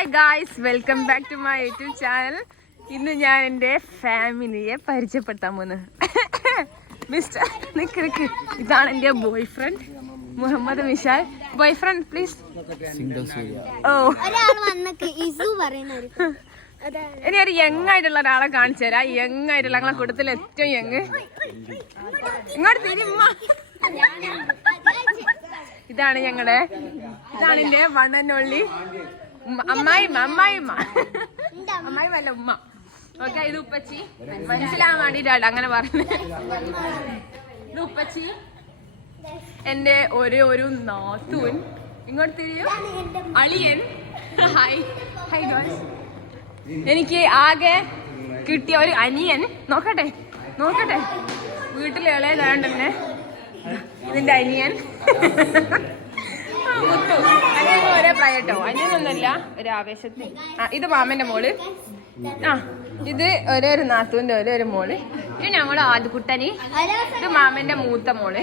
Hi guys, welcome back to my YouTube channel. ഇന്ന് ഞാൻ എൻ്റെ ഫാമിലിയെ പരിചയപ്പെടുത്താൻ പോകുന്നത്. മിസ്റ്റർ നിക്ക്, ഇതാണ് എൻ്റെ boyfriend Muhammad Mishal. Boyfriend please. ഇനി ഒരു യങ് ആയിട്ടുള്ള ഒരാളെ കാണിച്ചു തരാം. യങ് ആയിട്ടുള്ള ഞങ്ങളെ കൂട്ടത്തിൽ ഏറ്റവും യങ്. ഇങ്ങോട്ട് തിരിയുമ്മ. ഇതാണ് ഇതാണ് എന്റെ വൺ ആൻഡ് ഓൺലി അമ്മായിമ്മ അല്ല ഉമ്മ. ഓക്കെ, ഇത് ഉപ്പച്ചി. മനസ്സിലാവാൻ വേണ്ടിട്ടാണ് അങ്ങനെ പറഞ്ഞത്. ഇത് ഉപ്പച്ചി, എന്റെ ഒരു നാത്തൂൻ. ഇങ്ങോട്ട് തിരിയും അളിയൻ. Hi hi ഗോയ്സ്. എനിക്ക് ആകെ കിട്ടിയ ഒരു അനിയൻ. നോക്കട്ടെ വീട്ടിൽ ഇളയതായോണ്ട് തന്നെ ഇതിന്റെ അനിയൻ മുത്തു. അനിയൻ ഒരേ പ്രായട്ടോ, അനിയനൊന്നുമല്ല, ഒരു ആവേശത്തിൽ. ഇത് മാമന്റെ മോള്. ഇത് ഒരു നാത്തൂന്റെ ഒരു മോള്. ഇത് ഞങ്ങള് ആദ്യക്കുട്ടനി. ഇത് മാമന്റെ മൂത്ത മോള്.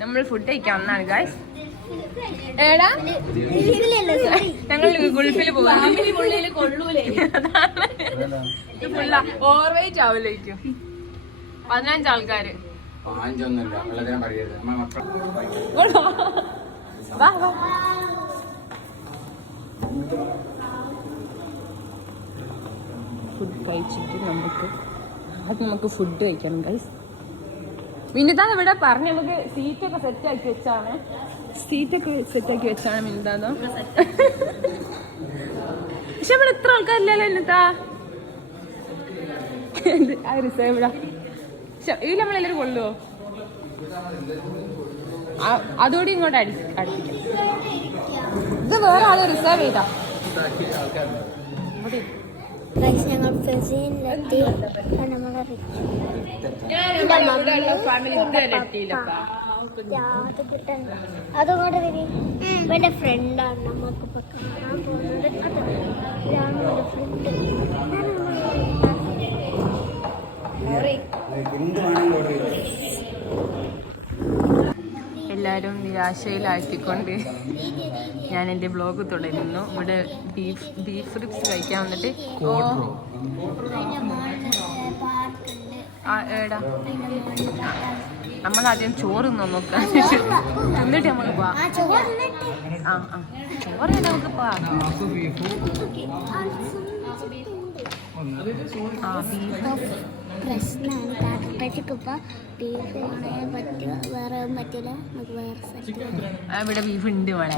നമ്മൾ ഫുഡ് കഴിക്കാൻ വന്നാണ് ഗായ്സ്. ഏടാ ഞങ്ങൾ ഗൾഫിൽ പോവാ. ഓവർവെയിറ്റ് ആവില്ലേക്കും. 15 ആൾക്കാര്. ഫുഡ് കഴിച്ചിട്ട് നമുക്ക് ഫുഡ് കഴിക്കണം ഗൈസ്. മിനിതാന്ന് ഇവിടെ പറഞ്ഞ് നമുക്ക് സീറ്റൊക്കെ സെറ്റാക്കി വെച്ചാണ് മിനിതാന്നോ. പക്ഷെ ഇവിടെ എത്ര ആൾക്കാരില്ലല്ലോ മിനിതാ. റിസേർവ് ഇവിടെ ഇതിൽ നമ്മളെല്ലാവരും കൊള്ളുവോ? അതോടെ ഇങ്ങോട്ട് അടുപ്പിക്കാം. ഇത് വേറെ ആള് റിസർവ് ചെയ്താ. അതുകൊണ്ട് എന്റെ ഫ്രണ്ടാണ് നമുക്കിപ്പോ കാണാൻ പോകുന്നത്. എല്ലാവരും നിരാശയിലാക്കിക്കൊണ്ട് ഞാൻ എൻ്റെ ബ്ലോഗ് തുടരുന്നു. ഇവിടെ ബീഫ് റിബ്സ് കഴിക്കാൻ വന്നിട്ട് ഏടാ നമ്മളാദ്യം ചോറ് നോക്കാം, എന്നിട്ട് നമുക്ക് പോവാം. ചോറ് നമുക്ക് പോവാം. പ്രശ്നമാണ് കാക്കപ്പച്ചിക്കിപ്പോൾ ബീഫ് പറ്റില്ല, വേറെ പറ്റില്ല. നമുക്ക് വേറെ ഇവിടെ ബീഫ് ഉണ്ട്, വേണേ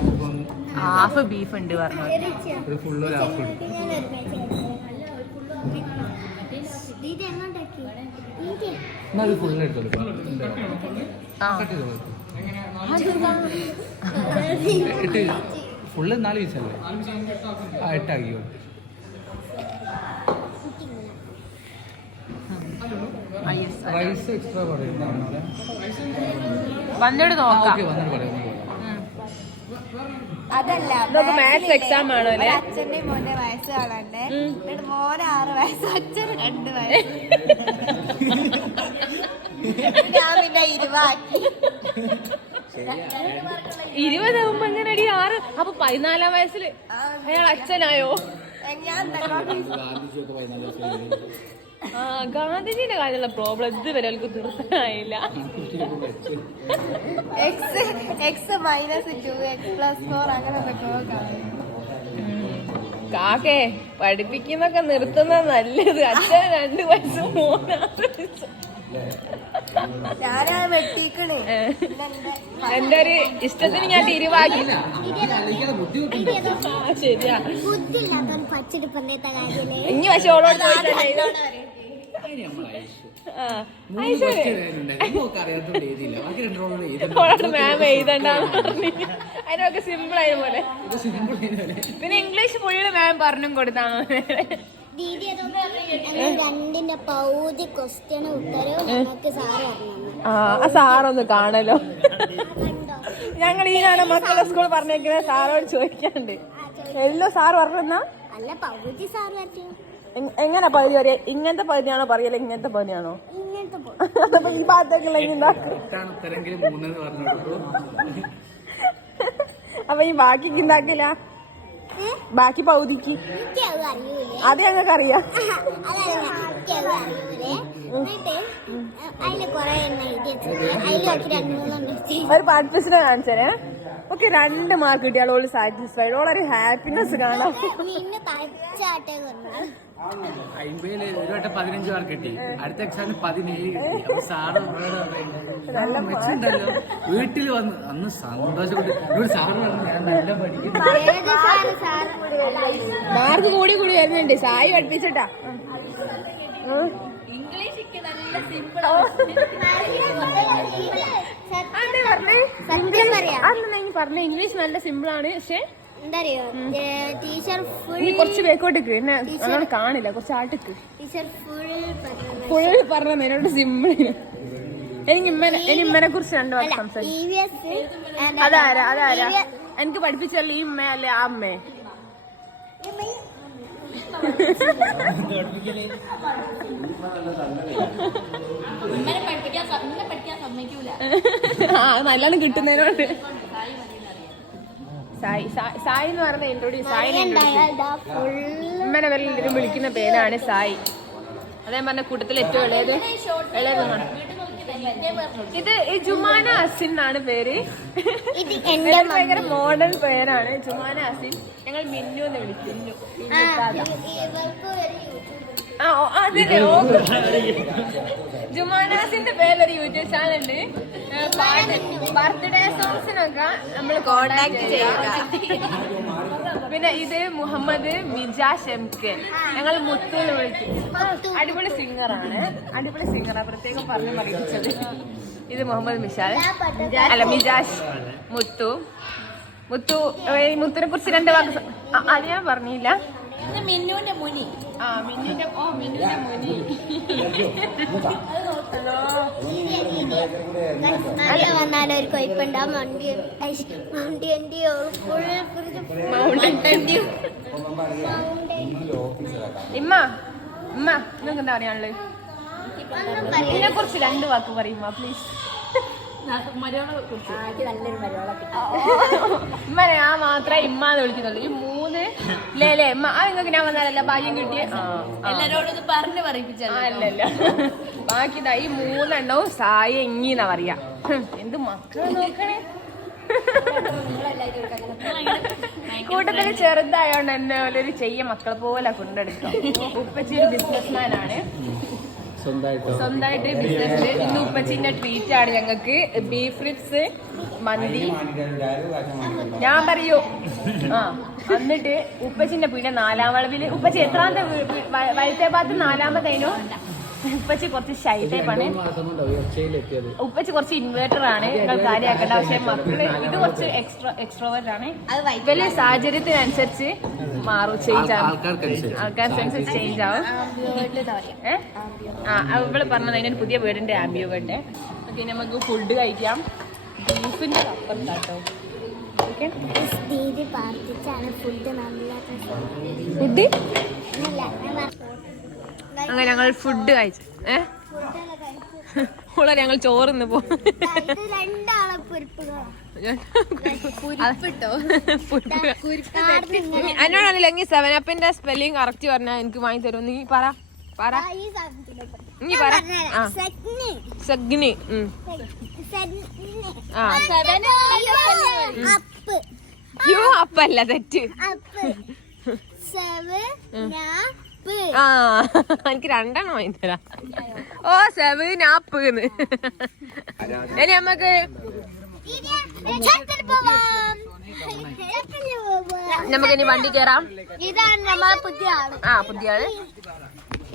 ഹാഫ് ബീഫ് ഉണ്ട് പറഞ്ഞു. ഫുള്ള് 4 പീസല്ലേ? 8 ആക്കിയോ? റൈസ് എക്സ്ട്രാ വന്നിട്ട് നോക്കാം. അതല്ല, മാത്സ് എക്സാം ആണോ? അച്ഛന്റെ മോന്റെ വയസ്സ് കാണണ്ടേ. മോന് 6 വയസ്സ്, അച്ഛന് 2 വയസ്സ്. ഞാൻ പിന്നെ 20 ആക്കി. 20 ആകുമ്പോ എങ്ങനെ 6? അപ്പൊ 14 വയസ്സിൽ അയാൾ അച്ഛനായോ? ഗാന്ധിജിന്റെ കാര്യമുള്ള പ്രോബ്ലം ഇതുവരെ അവർക്ക് തീർത്താനായില്ല. കാക്കേ പഠിപ്പിക്കുന്നൊക്കെ നിർത്തുന്ന നല്ലത്. അച്ഛൻ 2 വയസ്സ് 3 എന്റെ ഒരു ഇഷ്ടത്തിന് ഞാൻ തീരുമാനിക്കി. ശരിയാ. ഇനി പക്ഷെ ഓളോട് മാം എഴുതണ്ടെന്ന് പറഞ്ഞു. അതിനൊക്കെ സിമ്പിൾ ആയ പോലെ. പിന്നെ ഇംഗ്ലീഷ് പുള്ളിയുടെ മാം പറഞ്ഞും കൊടുത്താണ്. സാറൊന്ന് കാണലോ. ഞങ്ങൾ ഈ നാളെ മക്കളെ സ്കൂൾ പറഞ്ഞേക്കുന്ന സാറോട് ചോദിക്കാണ്ട്. എല്ലോ സാറ് പറഞ്ഞാ എങ്ങനെ പകുതി പറയാ? ഇങ്ങനത്തെ പകുതിയാണോ പറയല? ഇങ്ങനത്തെ പകുതിയാണോ? അതപ്പോ ഈ ഭാഗത്തേക്കുള്ള അപ്പൊ ഈ ബാക്കിക്ക് ഉണ്ടാക്കില്ല. ബാക്കി പൗതിക്ക് എനിക്കത് അറിയൂലേ അത് ഞങ്ങൾക്ക് അറിയാം. എനിക്കത് അറിയൂലേ എന്നിട്ട് അതില് കൊറേ എണ്ണ എഴുതി വെച്ചിട്ട് അതിൽ നോക്കി 2-3 ഒരു പാർട്ടിസിനെ കാണിച്ചേ. ഓക്കെ, 2 മാർക്ക് കിട്ടിയാൽ ഓള് സാറ്റിസ്ഫൈഡ്. ഓളൊരു ഹാപ്പിനെസ് കാണാം. പിന്നെ തച്ചാട്ടേ പറഞ്ഞു 50 ഒരു വട്ടം 15 മാർക്ക് കിട്ടി. അടുത്ത എക്സാമിന് 17 കിട്ടി. അപ്പൊ സാറ് മെച്ചുണ്ടല്ലോ. വീട്ടിൽ വന്ന് അന്ന് സന്തോഷപ്പെട്ട് ഇവിടെ സാറ് പറഞ്ഞു ഞാൻ നല്ല പഠിക്കുന്നു. മാർക്ക് കൂടി വരുന്നുണ്ട്. സായി പഠിപ്പിച്ചിട്ടാ. പറഞ്ഞ ഇംഗ്ലീഷ് നല്ല സിമ്പിൾ ആണ്. പക്ഷെ എന്താ അറിയോ ടീച്ചർ നീ കുറച്ച് ബേക്കോട്ടേക്ക് എന്നെ അങ്ങനെ കാണില്ല. കുറച്ച് ആട്ടിക്ക് ടീച്ചർ ഫുൾ പറഞ്ഞ എന്നോട് സിമ്പിൾ. എനിക്ക് ഇമ്മനെ കുറിച്ച് 2 വാക്ക് സംസാരിക്കും. അതാരാ എനിക്ക് പഠിപ്പിച്ചല്ല ഈ ഉമ്മ അല്ലെ ആ അമ്മേ? നല്ലോണം കിട്ടുന്നതിനോട്. സായി എന്ന് പറഞ്ഞ ഇൻട്രോഡ്യൂസ് സായി ഉമ്മനെ വല്ലവരും വിളിക്കുന്ന പേരാണ് സായി. അതേ പറഞ്ഞ കൂട്ടത്തിൽ ഏറ്റവും ഇളയതാണ്. ഇത് ഈ ജുമാന അസിൻ എന്നാണ് പേര്. ഭയങ്കര മോഡേൺ പേരാണ് ജുമാന അസിൻ. ഞങ്ങൾ മിന്നു എന്ന് വിളിക്കും. ജുമാനാസിന്റെ പേരിലൊരു യൂട്യൂബ് ചാനൽ ഉണ്ട്. ബർത്ത്ഡേ സോങ്സിനൊക്കെ നമ്മൾ കോണ്ടാക്ട് ചെയ്യുക. പിന്നെ ഇത് മുഹമ്മദ് മിജാഷ് MK. ഞങ്ങൾ മുത്തു എന്ന് വിളിക്കും. അടിപൊളി സിംഗറാണ്. പ്രത്യേകം പറഞ്ഞു പഠിപ്പിച്ചത്. ഇത് മുഹമ്മദ് മിജാഷ് മുത്തുനെ കുറിച്ച് 2 വാക്ക് അത് ഞാൻ പറഞ്ഞില്ല. മിന്നുന്റെ മുനി. മിന്നുന്റെ മുനി. വന്നാലൊരു കൊയ്പ്പുണ്ടാവും. ഇമ്മ നിങ്ങൾക്ക് എന്താ പറയാനുള്ളത്? ഇതിനെ കുറിച്ച് 2 വാക്ക് പറയുമ്പോ പ്ലീസ്. ഇമ്മനെ ആ മാത്രമേ ഇമ്മാന്ന് വിളിക്കുന്നുള്ളൂ. ഈ 3 ലേലേ ഇമ്മ ആ നിങ്ങൾക്ക് ഞാൻ വന്നാലല്ല ഭാഗ്യം കിട്ടിയ എല്ലാരോടും പറഞ്ഞു പറയിപ്പിച്ചല്ല. ബാക്കി ഈ 3 എണ്ണവും സായ എങ്ങിന്നാ പറയാ. എന്ത് മക്കളെ നോക്കണേ. കൂട്ടത്തില് ചെറുതായോണ്ട് എന്നെ ഒരു ചെയ്യ മക്കളെ പോലെ കൊണ്ടെടുക്കാം. ഉപ്പച്ചി ഒരു ബിസിനസ്മാനാണ്. സ്വന്തമായിട്ട് ബിസിനസ്. ഇന്ന് ഉപ്പച്ചിന്റെ ട്രീറ്റ് ആണ് ഞങ്ങൾക്ക്. ബീഫ് റിബ്സ്, മന്തി. ഞാൻ പറയൂ എന്നിട്ട് ഉപ്പച്ചിന്റെ പിന്നെ 4-ാം വളവില് ഉപ്പച്ചി എത്രാമത്തെ വലത്തെ ഭാഗത്ത് 4-ാമതേനു. ഉപ്പച്ചി കുറച്ച് ഷൈ ടൈപ്പാണ്. ഉപ്പച്ചി കുറച്ച് ഇൻവേർട്ടർ ആണ്. നിങ്ങൾ കാര്യമാക്കണ്ട. പക്ഷെ മക്കള് ഇത് കുറച്ച് എക്സ്ട്രോവേർട്ട് ആണ്. വലിയ സാഹചര്യത്തിനനുസരിച്ച് മാറും, ചേഞ്ച് ആവും. ആൾക്കാർക്കനുസരിച്ച് ചേഞ്ച് ആവും. ഇവള് പറഞ്ഞത് അതിനൊരു പുതിയ വീടിന്റെ ആംബിയോ വേണ്ടേ. ഓക്കെ, നമുക്ക് ഫുഡ് കഴിക്കാം. ബീഫിന്റെ അപ്പുറത്താട്ടോ. ഓക്കെ, ഫുഡ് അങ്ങനെ ഞങ്ങൾ ഫുഡ് കഴിച്ചു. ഉള്ള ഞങ്ങൾ ചോറിന്ന് പോകും. എന്നോടാണെങ്കിൽ 7-Upന്റെ സ്പെല്ലിംഗ് കറക്റ്റ് പറഞ്ഞാൽ എനിക്ക് വാങ്ങി തരും. നീ പറ. സഗ്നി. അപ്പല്ല, തെറ്റ്. എനിക്ക് 2 വാങ്ങി തരാം. 7-Up. ഇനി നമുക്ക് നമുക്കിനി വണ്ടി കയറാം. ഇതാണ് നമ്മളെ പുതിയ ആള്.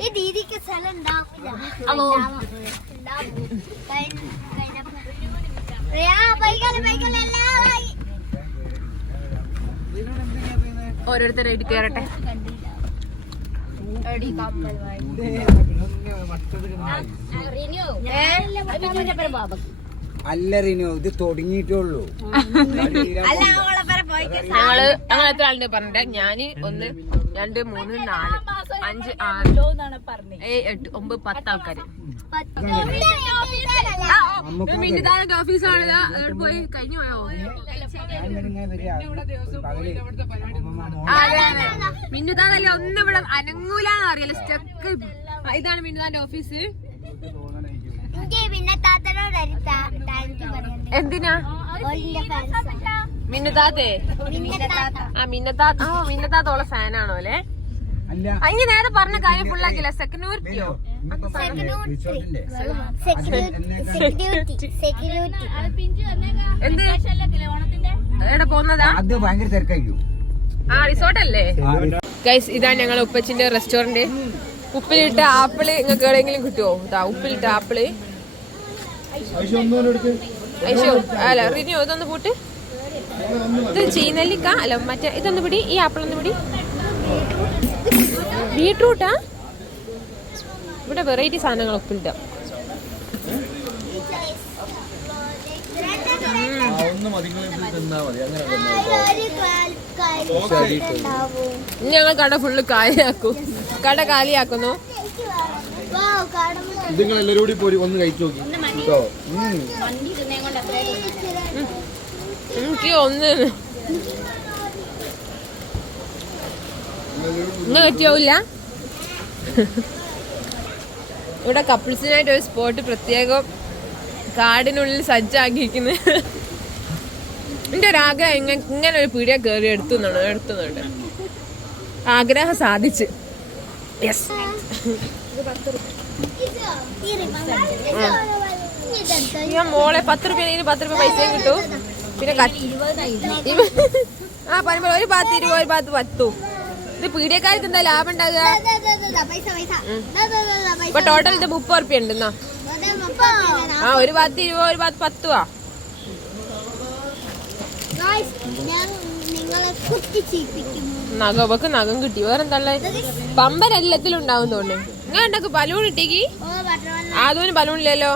ഈ ദീദിക്ക് സ്ഥലം ഉണ്ടാവില്ല. ഓരോരുത്തരായിട്ട് കയറട്ടെ. അല്ല റിനു, ഇത് തുടങ്ങിയിട്ടുള്ളൂ. ഞങ്ങള് എത്ര ആളുണ്ട് പറഞ്ഞിട്ട് ഞാന് 1 2 3 4 5 6 7 8 9 10 ആൾക്കാര്. മിന്നുതാന്റെ ഓഫീസാണ്. പോയി കഴിഞ്ഞു പോയോ? മിന്നുതാന്നല്ലേ ഒന്നും ഇവിടെ അനങ്ങൂലെന്ന് അറിയാലോ. സ്റ്റക്ക്. ഇതാണ് മിന്നുതാന്റെ ഓഫീസ്. എന്തിനാ മിന്നുതാത്തേ? മിന്നത്താത്തോളെ ഫാനാണോ അല്ലേ? അതിന് നേരെ പറഞ്ഞ കാര്യം ഫുള്ളാക്കില്ല. സെക്യൂരിറ്റിയോ? എന്ത് എവിടെ പോന്നതാ? അത് ഭയങ്കര തിരക്കായിരിക്കും. ആ റിസോർട്ടല്ലേ ഗൈസ്? ഇതാണ് ഞങ്ങളെ ഉപ്പച്ചിന്റെ റെസ്റ്റോറന്റ്. ഉപ്പിലിട്ട ആപ്പിള് നിങ്ങൾക്ക് എവിടെയെങ്കിലും കിട്ടുമോ? ഇതാ ഉപ്പിലിട്ട ആപ്പിള്. ഐശോ അല്ല റിനിയോ ഇതൊന്ന് കൂട്ട്. ഇത് ചീനല്ലിക്ക അല്ല മറ്റേ ഇതൊന്ന് പിടി. ഈ ആപ്പിളൊന്ന് പിടി. ബീട്രൂട്ടാ? ഇവിടെ വെറൈറ്റി സാധനങ്ങൾ ഉപ്പിലിട്ട. ഞങ്ങൾ കട ഫുള്ള് കാലിയാക്കും. കട കാലിയാക്കുന്നു. നിങ്ങൾ എല്ലാവരും കൂടി പോയി ഒന്ന് കഴിച്ചു നോക്കി കേട്ടോ. എനിക്ക് ഒന്ന് ഇന്ന് പറ്റിയാവില്ല. ഇവിടെ കപ്പിൾസിനായിട്ട് ഒരു സ്പോട്ട് പ്രത്യേകം കാടിനുള്ളിൽ സജ്ജാക്കിയിരിക്കുന്നു. എന്റെ ഒരാഗ്രഹം ഇങ്ങനെ ഒരു പീടിയ കയറി എടുത്തുന്നുണ്ട്. ആഗ്രഹം സാധിച്ച്. യെസ്. ഞാൻ മോളെ 10 രൂപ 10 രൂപ പൈസയും കിട്ടും. പിന്നെ ആ പറയുമ്പോൾ ഒരു ഭാഗത്ത് 20 ഒരു ഭാഗത്ത് 10. ഇത് പീടിയക്കാർക്ക് എന്താ ലാഭം ഉണ്ടാകുക? ഇപ്പൊ ടോട്ടൽ ഇത് 30 ഉറുപ്പ്യ ഉണ്ടെന്നാ. ആ ഒരു ഭാഗത്ത് 20 ഒരു ഭാഗത്ത് 10. നഖവക്ക് നഖം കിട്ടി. വേറെന്താ പമ്പർ എല്ലാത്തിലും ഉണ്ടാവും തോന്നുന്നു. ഇങ്ങനെ ഉണ്ടാക്കും. ബലൂൺ ഇട്ടേക്ക്. ആദ്യം ബലൂൺ ഇല്ലല്ലോ.